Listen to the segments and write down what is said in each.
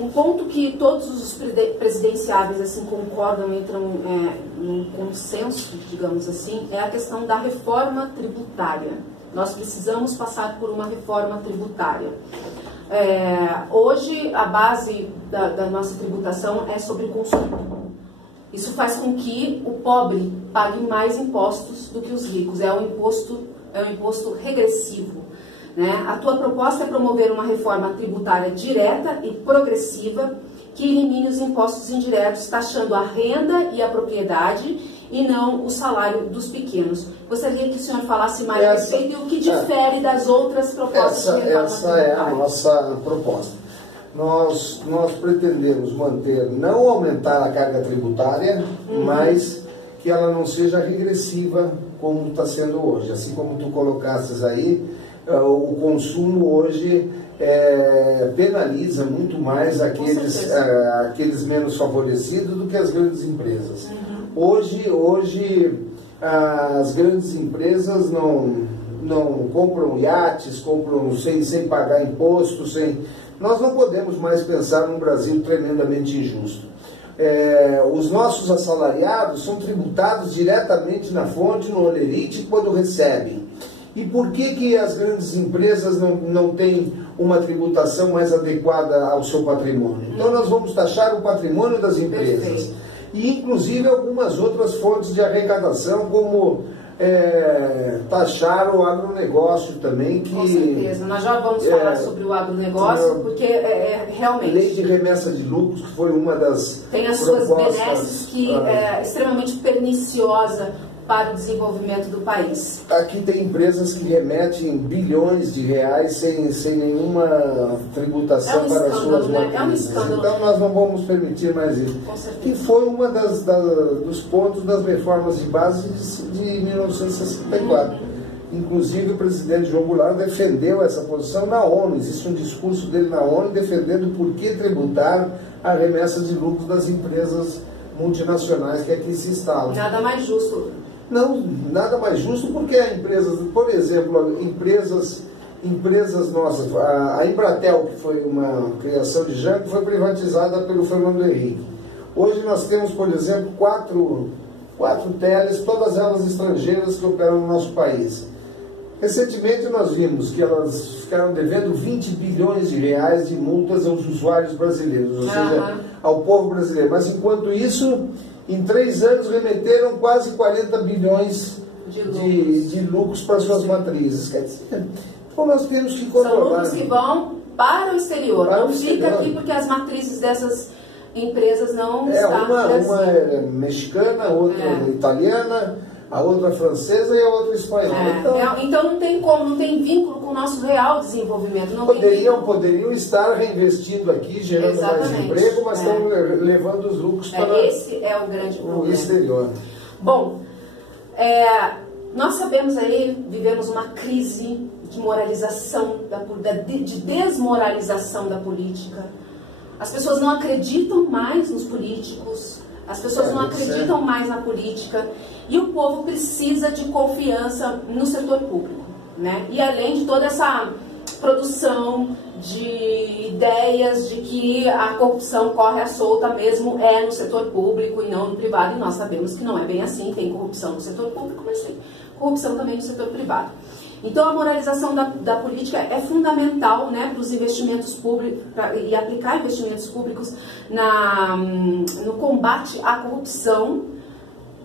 Um ponto que todos os presidenciáveis assim concordam, entram num consenso, digamos assim, é a questão da reforma tributária. Nós precisamos passar por uma reforma tributária. Hoje, a base da nossa tributação é sobre consumo. Isso faz com que o pobre pague mais impostos do que os ricos. É um imposto regressivo. Né? A tua proposta é promover uma reforma tributária direta e progressiva que elimine os impostos indiretos, taxando a renda e a propriedade e não o salário dos pequenos. Gostaria que o senhor falasse mais a respeito e o que difere das outras propostas de reforma tributária. Essa é a nossa proposta. Nós pretendemos manter, não aumentar a carga tributária, mas que ela não seja regressiva como está sendo hoje. Assim como tu colocasses aí, o consumo hoje penaliza muito mais aqueles menos favorecidos do que as grandes empresas. Hoje as grandes empresas não compram iates, compram sem pagar imposto, Nós não podemos mais pensar num Brasil tremendamente injusto. Os nossos assalariados são tributados diretamente na fonte, no olerite, quando recebem. E por que as grandes empresas não têm uma tributação mais adequada ao seu patrimônio? Então nós vamos taxar o patrimônio das empresas. Perfeito. E inclusive algumas outras fontes de arrecadação, como taxar o agronegócio também. Com certeza, nós já vamos falar sobre o agronegócio, porque realmente... Lei de remessa de lucros, que foi uma das tem as suas benesses que é extremamente perniciosa para o desenvolvimento do país. Aqui tem empresas que remetem bilhões de reais sem nenhuma tributação para as suas matrizes. É um escândalo. Então nós não vamos permitir mais isso. Com certeza. Que foi uma dos pontos das reformas de base de 1964. Inclusive o presidente João Goulart defendeu essa posição na ONU. Existe um discurso dele na ONU defendendo por que tributar a remessa de lucros das empresas multinacionais que aqui se instalam. Nada mais justo. Não, nada mais justo, porque há empresas, por exemplo, empresas nossas, a Embratel, que foi uma criação de Jean, que foi privatizada pelo Fernando Henrique. Hoje nós temos, por exemplo, quatro teles, todas elas estrangeiras que operam no nosso país. Recentemente nós vimos que elas ficaram devendo 20 bilhões de reais de multas aos usuários brasileiros, ou seja, ao povo brasileiro. Mas enquanto isso, em 3 anos remeteram quase 40 bilhões de lucros para suas matrizes. Quer dizer, então nós temos que controlar. São lucros que vão para o exterior, não fica aqui porque as matrizes dessas empresas não estão no Brasil. Uma é mexicana, outra italiana, a outra francesa e a outra espanhola. Então não tem como, não tem vínculo com o nosso real desenvolvimento. Não poderiam estar reinvestindo aqui, gerando mais emprego, mas estão levando os lucros para esse é o grande problema. O exterior. Bom, nós sabemos aí, vivemos uma crise de moralização, de desmoralização da política. As pessoas não acreditam mais nos políticos, as pessoas não acreditam mais na política. E o povo precisa de confiança no setor público, né? E além de toda essa produção de ideias de que a corrupção corre à solta mesmo no setor público e não no privado, e nós sabemos que não é bem assim, tem corrupção no setor público, mas tem corrupção também no setor privado. Então a moralização da política é fundamental, né, para os investimentos públicos e aplicar investimentos públicos no combate à corrupção,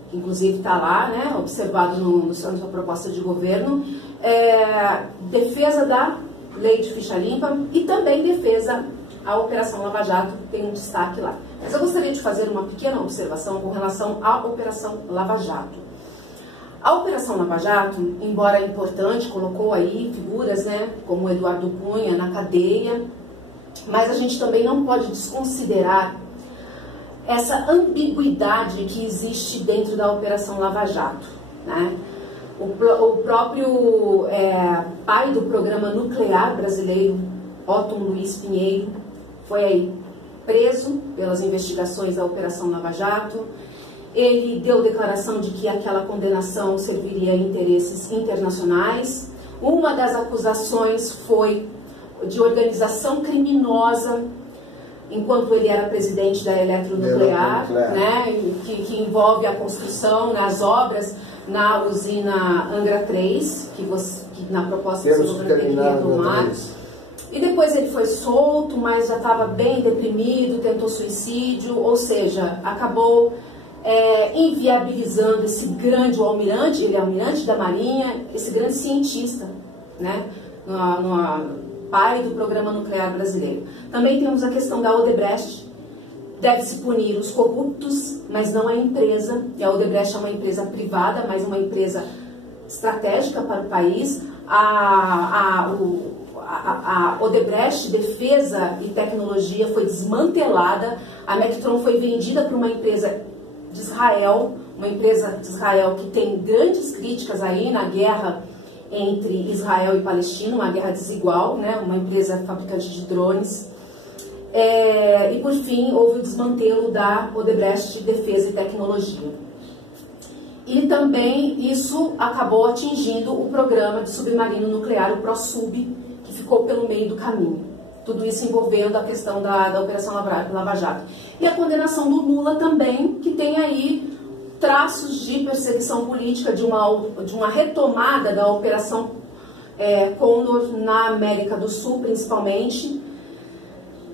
que inclusive está lá, né, observado na sua proposta de governo, defesa da lei de ficha limpa e também defesa à Operação Lava Jato, tem um destaque lá. Mas eu gostaria de fazer uma pequena observação com relação à Operação Lava Jato. A Operação Lava Jato, embora importante, colocou aí figuras, né, como Eduardo Cunha na cadeia, mas a gente também não pode desconsiderar essa ambiguidade que existe dentro da Operação Lava Jato, né? O próprio pai do programa nuclear brasileiro, Otton Luiz Pinheiro, foi aí preso pelas investigações da Operação Lava Jato. Ele deu declaração de que aquela condenação serviria a interesses internacionais. Uma das acusações foi de organização criminosa enquanto ele era presidente da Eletronuclear, né, que envolve a construção, né, as obras na usina Angra 3, que na proposta de segurança tem que retomar. E depois ele foi solto, mas já estava bem deprimido, tentou suicídio, ou seja, acabou inviabilizando esse grande almirante, ele é almirante da Marinha, esse grande cientista, né, pai do programa nuclear brasileiro. Também temos a questão da Odebrecht. Deve-se punir os corruptos, mas não a empresa. E a Odebrecht é uma empresa privada, mas uma empresa estratégica para o país. A Odebrecht Defesa e Tecnologia foi desmantelada. A Mectron foi vendida para uma empresa de Israel, que tem grandes críticas aí na guerra entre Israel e Palestina, uma guerra desigual, né? Uma empresa fabricante de drones. E por fim houve o desmantelo da Odebrecht Defesa e Tecnologia. E também isso acabou atingindo o programa de submarino nuclear, o ProSub, que ficou pelo meio do caminho. Tudo isso envolvendo a questão da Operação Lava Jato. E a condenação do Lula também, que tem aí traços de perseguição política, de uma retomada da Operação Condor na América do Sul, principalmente,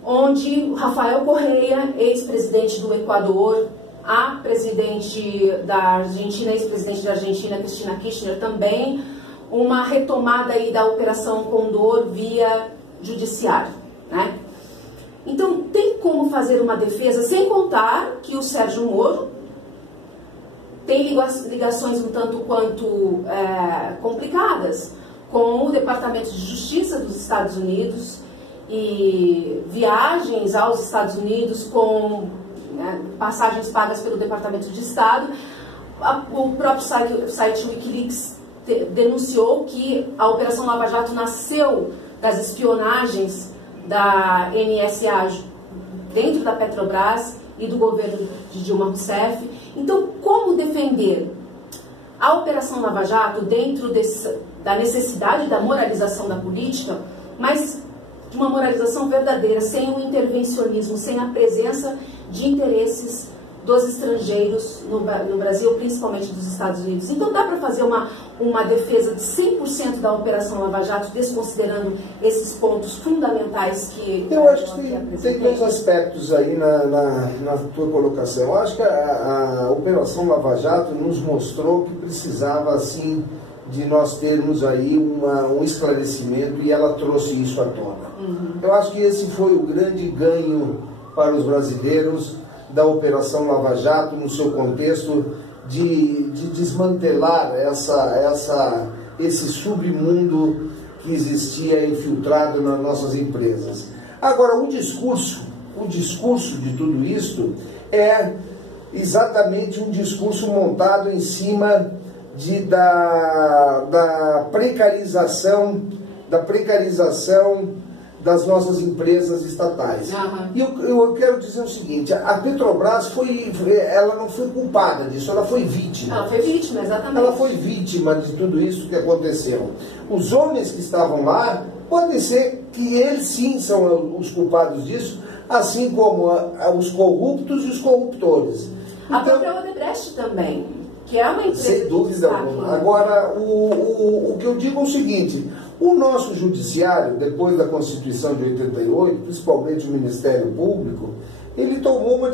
onde Rafael Correa, ex-presidente do Equador, a presidente da Argentina, ex-presidente da Argentina, Cristina Kirchner, também, uma retomada aí da Operação Condor via judiciário, né? Então, tem como fazer uma defesa, sem contar que o Sérgio Moro tem ligações um tanto quanto complicadas com o Departamento de Justiça dos Estados Unidos e viagens aos Estados Unidos com passagens pagas pelo Departamento de Estado. O próprio site Wikileaks denunciou que a Operação Lava Jato nasceu das espionagens da NSA dentro da Petrobras e do governo de Dilma Rousseff. Então, como defender a Operação Lava Jato dentro da necessidade da moralização da política, mas de uma moralização verdadeira, sem o intervencionismo, sem a presença de interesses dos estrangeiros no Brasil, principalmente dos Estados Unidos. Então dá para fazer uma defesa de 100% da Operação Lava Jato, desconsiderando esses pontos fundamentais que... Eu acho que tem dois aspectos aí na tua colocação. Eu acho que a Operação Lava Jato nos mostrou que precisava, assim, de nós termos aí um esclarecimento, e ela trouxe isso à tona. Eu acho que esse foi o grande ganho para os brasileiros da Operação Lava Jato, no seu contexto de desmantelar esse submundo que existia infiltrado nas nossas empresas. Agora, o discurso de tudo isso é exatamente um discurso montado em cima da precarização das nossas empresas estatais. E eu quero dizer o seguinte: a Petrobras ela não foi culpada disso, ela foi vítima. Ela foi vítima, exatamente. Ela foi vítima de tudo isso que aconteceu. Os homens que estavam lá, pode ser que eles sim são os culpados disso, assim como os corruptos e os corruptores. A própria Odebrecht também, que é uma empresa... Sem dúvida alguma. Agora, o que eu digo é o seguinte: o nosso judiciário, depois da Constituição de 88, principalmente o Ministério Público, ele tomou uma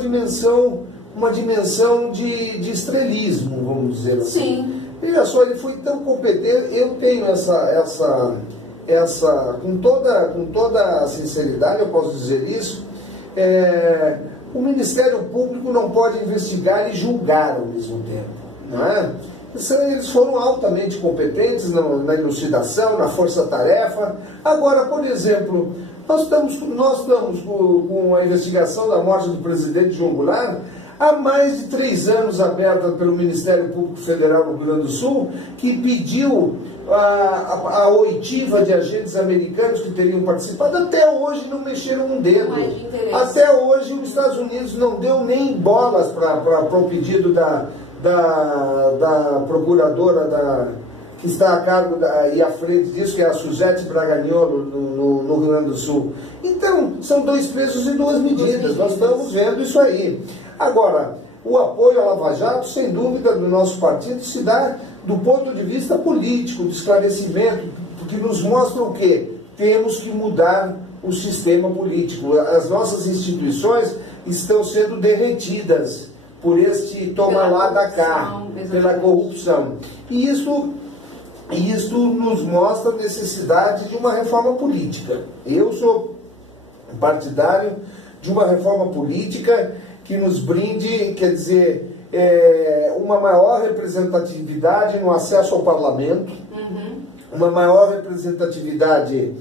dimensão de estrelismo, vamos dizer assim. Sim. Veja só, ele foi tão competente. Eu tenho com toda a sinceridade, eu posso dizer isso, o Ministério Público não pode investigar e julgar ao mesmo tempo, não é? Eles foram altamente competentes na elucidação, na força-tarefa. Agora, por exemplo, nós estamos com a investigação da morte do presidente João Goulart há mais de 3 anos, aberta pelo Ministério Público Federal do Rio Grande do Sul, que pediu a oitiva de agentes americanos que teriam participado. Até hoje não mexeram um dedo. Até hoje os Estados Unidos não deu nem bolas para o pedido da procuradora que está a cargo e à frente disso, que é a Suzete Braganiolo, no Rio Grande do Sul. Então, são 2 pesos e 2 medidas, nós estamos vendo isso aí. Agora, o apoio à Lava Jato, sem dúvida, do nosso partido se dá do ponto de vista político, de esclarecimento, porque nos mostra o quê? Temos que mudar o sistema político. As nossas instituições estão sendo derretidas por este toma lá da cá, pela corrupção. E isto nos mostra a necessidade de uma reforma política. Eu sou partidário de uma reforma política que nos brinde, quer dizer, uma maior representatividade no acesso ao parlamento, uma maior representatividade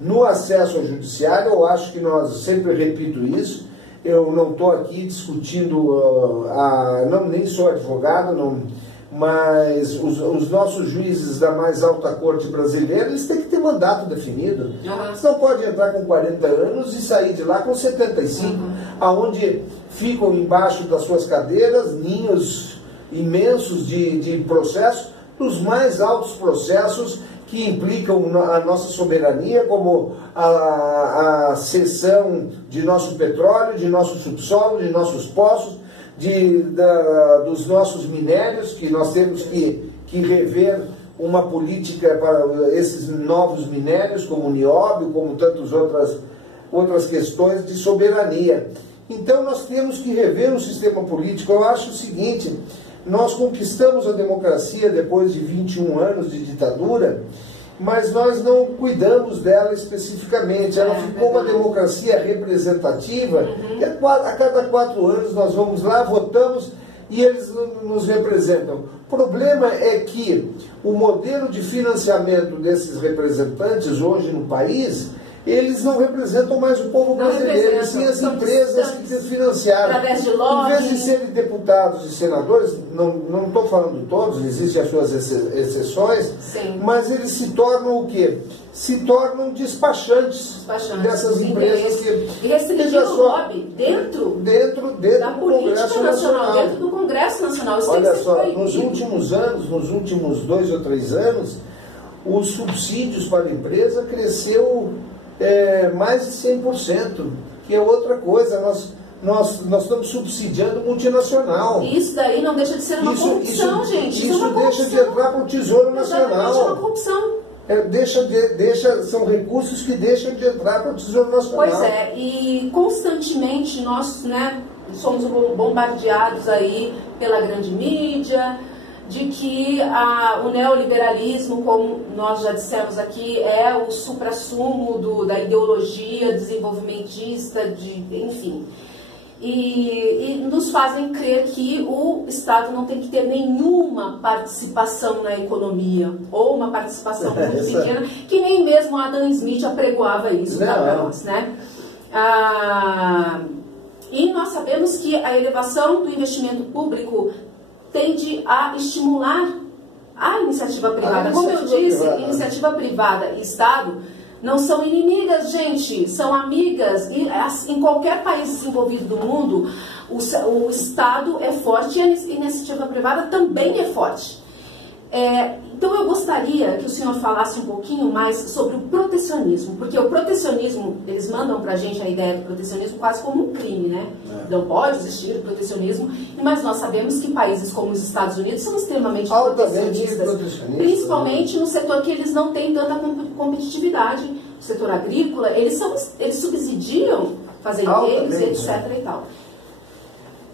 no acesso ao judiciário. Eu acho que nós, sempre repito isso, eu não estou aqui discutindo, nem sou advogado, mas os nossos juízes da mais alta corte brasileira, eles têm que ter mandato definido. Eles não podem entrar com 40 anos e sair de lá com 75, aonde ficam embaixo das suas cadeiras ninhos imensos de processos, dos mais altos processos que implicam a nossa soberania, como a cessão de nosso petróleo, de nosso subsolo, de nossos poços, dos nossos minérios, que nós temos que rever uma política para esses novos minérios, como o nióbio, como tantas outras questões de soberania. Então nós temos que rever o sistema político. Eu acho o seguinte: nós conquistamos a democracia depois de 21 anos de ditadura, mas nós não cuidamos dela especificamente. Ela ficou uma democracia representativa, e a cada 4 anos nós vamos lá, votamos e eles nos representam. O problema é que o modelo de financiamento desses representantes hoje no país, eles não representam mais o povo brasileiro, sim as empresas que se financiaram. Através de lobby. Em vez de serem deputados e senadores, não estou falando de todos, existem as suas exceções, sim, mas eles se tornam o quê? Se tornam despachantes dessas empresas e restringir o lobby dentro da do política Congresso nacional, dentro do Congresso Nacional. Isso olha tem que só, ser nos últimos anos, nos últimos 2 ou 3 anos, os subsídios para a empresa cresceu mais de 100%, que é outra coisa. Nós estamos subsidiando multinacional. Isso daí não deixa de ser uma corrupção, gente. Isso deixa de entrar para o Tesouro Nacional. Isso é uma corrupção. São recursos que deixam de entrar para o Tesouro Nacional. Pois é, e constantemente nós, somos bombardeados aí pela grande mídia, de que o neoliberalismo, como nós já dissemos aqui, é o suprassumo da ideologia desenvolvimentista, enfim. E nos fazem crer que o Estado não tem que ter nenhuma participação na economia, ou uma participação muito pequena, que nem mesmo Adam Smith apregoava isso para nós, E nós sabemos que a elevação do investimento público tende a estimular a iniciativa privada. Como eu disse, iniciativa privada e Estado não são inimigas, gente, são amigas. E em qualquer país desenvolvido do mundo, o Estado é forte e a iniciativa privada também é forte. Então eu gostaria que o senhor falasse um pouquinho mais sobre o protecionismo, porque o protecionismo, eles mandam pra gente a ideia do protecionismo quase como um crime, né? Não pode existir protecionismo, mas nós sabemos que países como os Estados Unidos são extremamente protecionistas, principalmente no setor que eles não têm tanta competitividade, o setor agrícola, eles subsidiam fazendeiros, etc. e tal.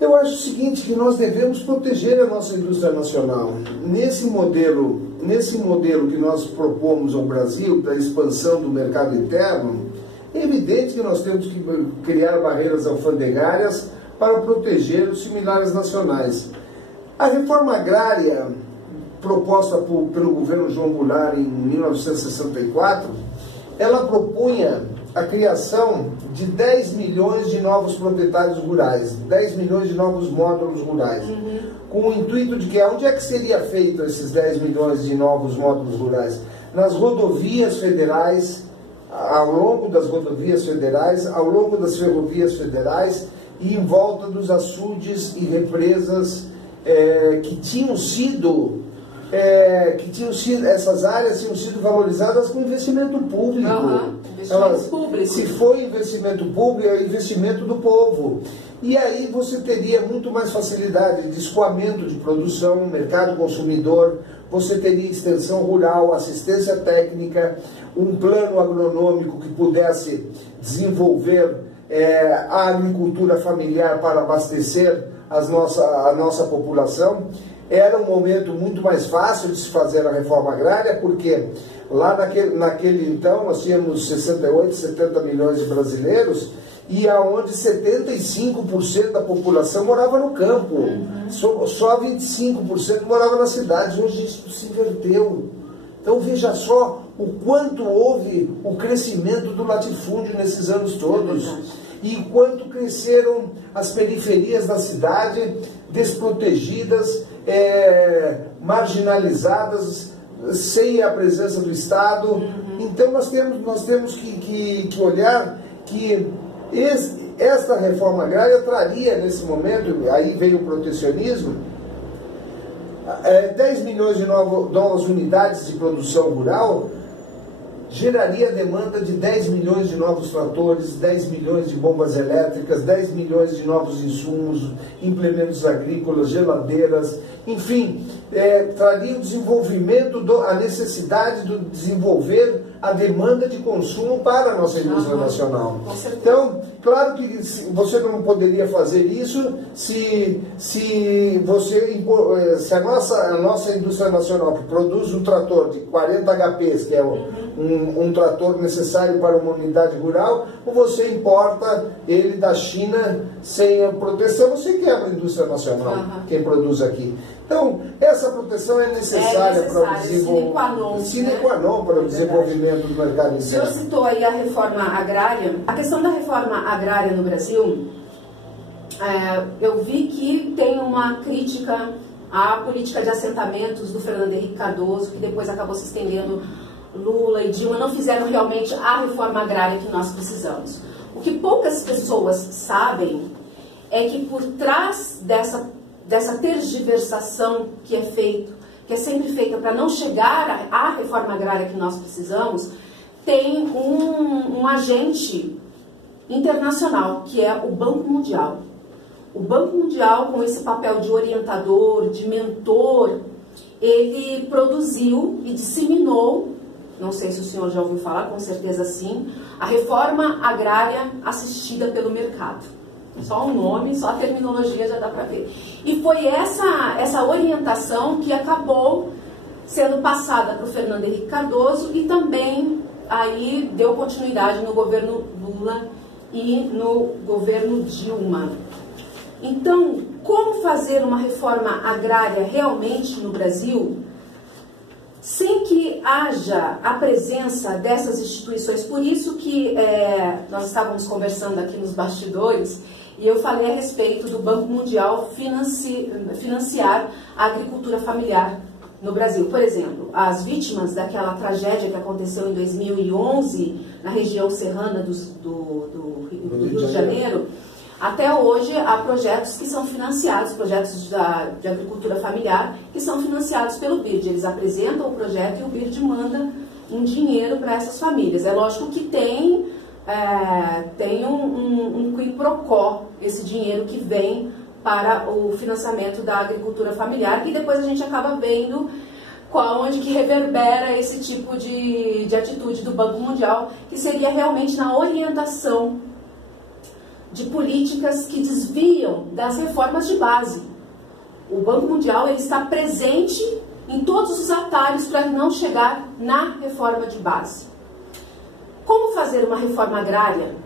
Eu acho o seguinte, que nós devemos proteger a nossa indústria nacional. Nesse modelo que nós propomos ao Brasil, da expansão do mercado interno, é evidente que nós temos que criar barreiras alfandegárias para proteger os similares nacionais. A reforma agrária proposta pelo governo João Goulart em 1964, ela propunha a criação de 10 milhões de novos proprietários rurais, 10 milhões de novos módulos rurais, com o intuito de que onde é que seria feito esses 10 milhões de novos módulos rurais? Nas rodovias federais, ao longo das rodovias federais, ao longo das ferrovias federais e em volta dos açudes e represas que tinham sido que tinham sido, essas áreas tinham sido valorizadas com investimento público. Investimento público. Se foi investimento público, é investimento do povo. E aí você teria muito mais facilidade de escoamento de produção, mercado consumidor, você teria extensão rural, assistência técnica, um plano agronômico que pudesse desenvolver a agricultura familiar para abastecer a nossa população. Era um momento muito mais fácil de se fazer a reforma agrária, porque lá naquele então nós tínhamos 68, 70 milhões de brasileiros, e aonde 75% da população morava no campo, só 25% morava nas cidades. Hoje isso se inverteu. Então veja só o quanto houve o crescimento do latifúndio nesses anos todos, e o quanto cresceram as periferias da cidade, desprotegidas, marginalizadas, sem a presença do Estado. Então nós temos que olhar que esta reforma agrária traria nesse momento, aí veio o protecionismo, 10 milhões de novas unidades de produção rural, geraria demanda de 10 milhões de novos tratores, 10 milhões de bombas elétricas, 10 milhões de novos insumos, implementos agrícolas, geladeiras, enfim, traria o desenvolvimento, a necessidade de desenvolver a demanda de consumo para a nossa indústria nacional. Então, claro que você não poderia fazer isso se a nossa indústria nacional, que produz um trator de 40 HPs, que é um trator necessário para uma unidade rural, ou você importa ele da China sem a proteção, você quebra a indústria nacional, quem produz aqui. Então, essa proteção é necessária para o desenvolvimento, sine qua non para o desenvolvimento do mercado interno. O senhor citou aí a reforma agrária. A questão da reforma agrária no Brasil, eu vi que tem uma crítica à política de assentamentos do Fernando Henrique Cardoso, que depois acabou se estendendo. Lula e Dilma não fizeram realmente a reforma agrária que nós precisamos. O que poucas pessoas sabem é que por trás dessa tergiversação que é sempre feita para não chegar à reforma agrária que nós precisamos, tem um agente internacional, que é o Banco Mundial. O Banco Mundial, com esse papel de orientador, de mentor, ele produziu e disseminou, não sei se o senhor já ouviu falar, com certeza sim, a reforma agrária assistida pelo mercado. Só o nome, só a terminologia já dá para ver. E foi essa orientação que acabou sendo passada para o Fernando Henrique Cardoso e também aí deu continuidade no governo Lula e no governo Dilma. Então, como fazer uma reforma agrária realmente no Brasil sem que haja a presença dessas instituições? Por isso que nós estávamos conversando aqui nos bastidores e eu falei a respeito do Banco Mundial financiar a agricultura familiar no Brasil. Por exemplo, as vítimas daquela tragédia que aconteceu em 2011 na região serrana do Rio de Janeiro, até hoje há projetos que são financiados, projetos de agricultura familiar, que são financiados pelo BIRD. Eles apresentam o projeto e o BIRD manda um dinheiro para essas famílias. É lógico que tem um quid pro quo, esse dinheiro que vem para o financiamento da agricultura familiar, e depois a gente acaba vendo onde que reverbera esse tipo de atitude do Banco Mundial, que seria realmente na orientação de políticas que desviam das reformas de base. O Banco Mundial ele está presente em todos os atalhos para não chegar na reforma de base. Como fazer uma reforma agrária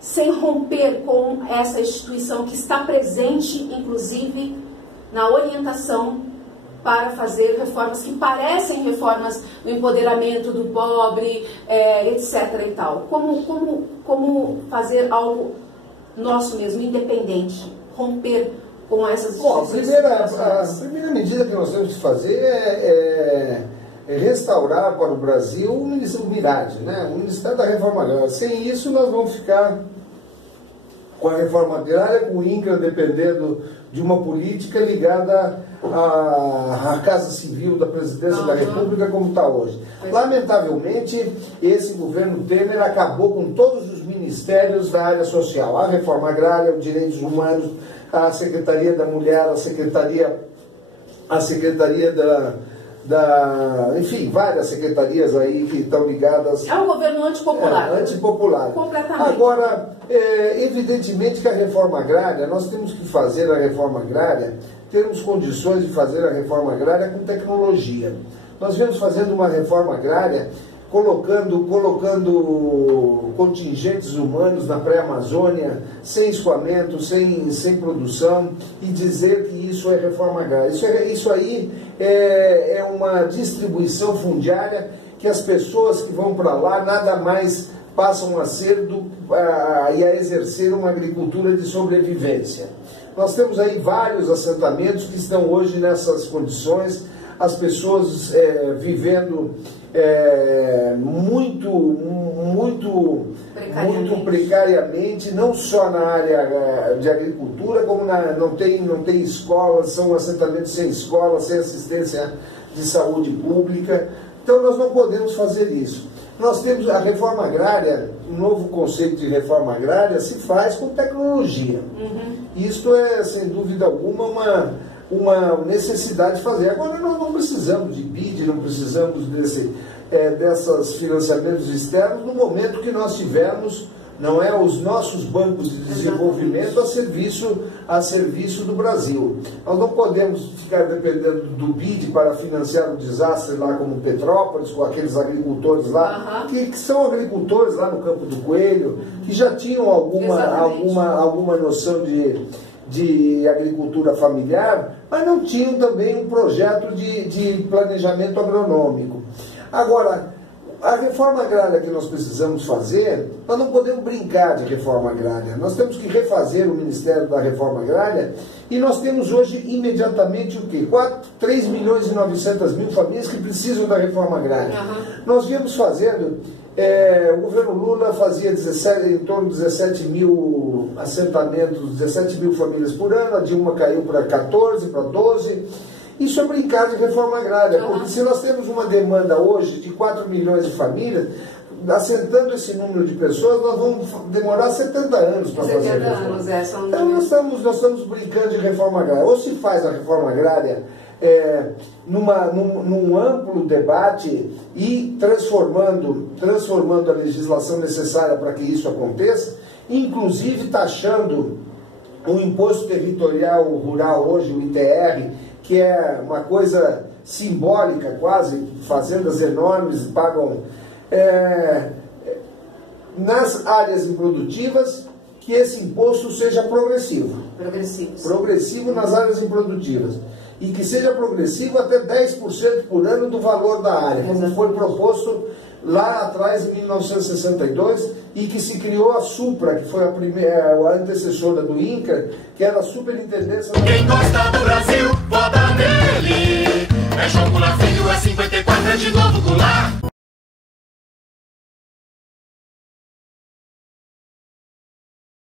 sem romper com essa instituição que está presente, inclusive, na orientação para fazer reformas que parecem reformas do empoderamento do pobre, etc. e tal? Como fazer algo nosso mesmo, independente, romper com essas instituições? A primeira medida que nós temos que fazer é restaurar para o Brasil o Ministério da Reforma Agrária. Sem isso nós vamos ficar com a reforma agrária, com o INCRA dependendo de uma política ligada à Casa Civil da Presidência da República, como está hoje. Lamentavelmente, esse governo Temer acabou com todos os ministérios da área social. A reforma agrária, os direitos humanos, a Secretaria da Mulher, a Secretaria enfim, várias secretarias aí que estão ligadas... É um governo antipopular. Antipopular. Completamente. Agora, evidentemente que a reforma agrária, nós temos que fazer a reforma agrária, termos condições de fazer a reforma agrária com tecnologia. Nós viemos fazendo uma reforma agrária colocando contingentes humanos na pré-amazônia, sem escoamento, sem produção, e dizer que isso é reforma agrária. Isso aí é uma distribuição fundiária que as pessoas que vão para lá nada mais passam a ser e a exercer uma agricultura de sobrevivência. Nós temos aí vários assentamentos que estão hoje nessas condições, as pessoas vivendo muito precariamente, não só na área de agricultura, como não tem escolas, são assentamentos sem escola, sem assistência de saúde pública. Então nós não podemos fazer isso. Nós temos a reforma agrária, um novo conceito de reforma agrária se faz com tecnologia. Isto é, sem dúvida alguma, uma necessidade de fazer. Agora nós não precisamos de BID, não precisamos desses financiamentos externos no momento que nós tivermos, não é, os nossos bancos de desenvolvimento a serviço do Brasil. Nós não podemos ficar dependendo do BID para financiar um desastre lá como Petrópolis, com aqueles agricultores lá, que são agricultores lá no Campo do Coelho, que já tinham alguma noção de agricultura familiar, mas não tinham também um projeto de planejamento agronômico. Agora, a reforma agrária que nós precisamos fazer, nós não podemos brincar de reforma agrária. Nós temos que refazer o Ministério da Reforma Agrária e nós temos hoje imediatamente o quê? 3.900.000 famílias que precisam da reforma agrária. Nós viemos fazendo, o governo Lula fazia em torno de 17 mil assentamentos, 17 mil famílias por ano, a Dilma caiu para 14, para 12. Isso é brincar de reforma agrária, porque se nós temos uma demanda hoje de 4 milhões de famílias, assentando esse número de pessoas, nós vamos demorar 70 anos para fazer a reforma. Então nós estamos brincando de reforma agrária. Ou se faz a reforma agrária num amplo debate e transformando a legislação necessária para que isso aconteça, inclusive taxando o imposto territorial rural hoje, o ITR, que é uma coisa simbólica quase, fazendas enormes pagam nas áreas improdutivas, que esse imposto seja progressivo nas áreas improdutivas, e que seja progressivo até 10% por ano do valor da área, como foi proposto lá atrás, em 1962, e que se criou a SUPRA, que foi a antecessora do INCRA, que era a Superintendência... Quem gosta do Brasil, vota nele. É João Goulart Filho, é 54, é de novo Goulart.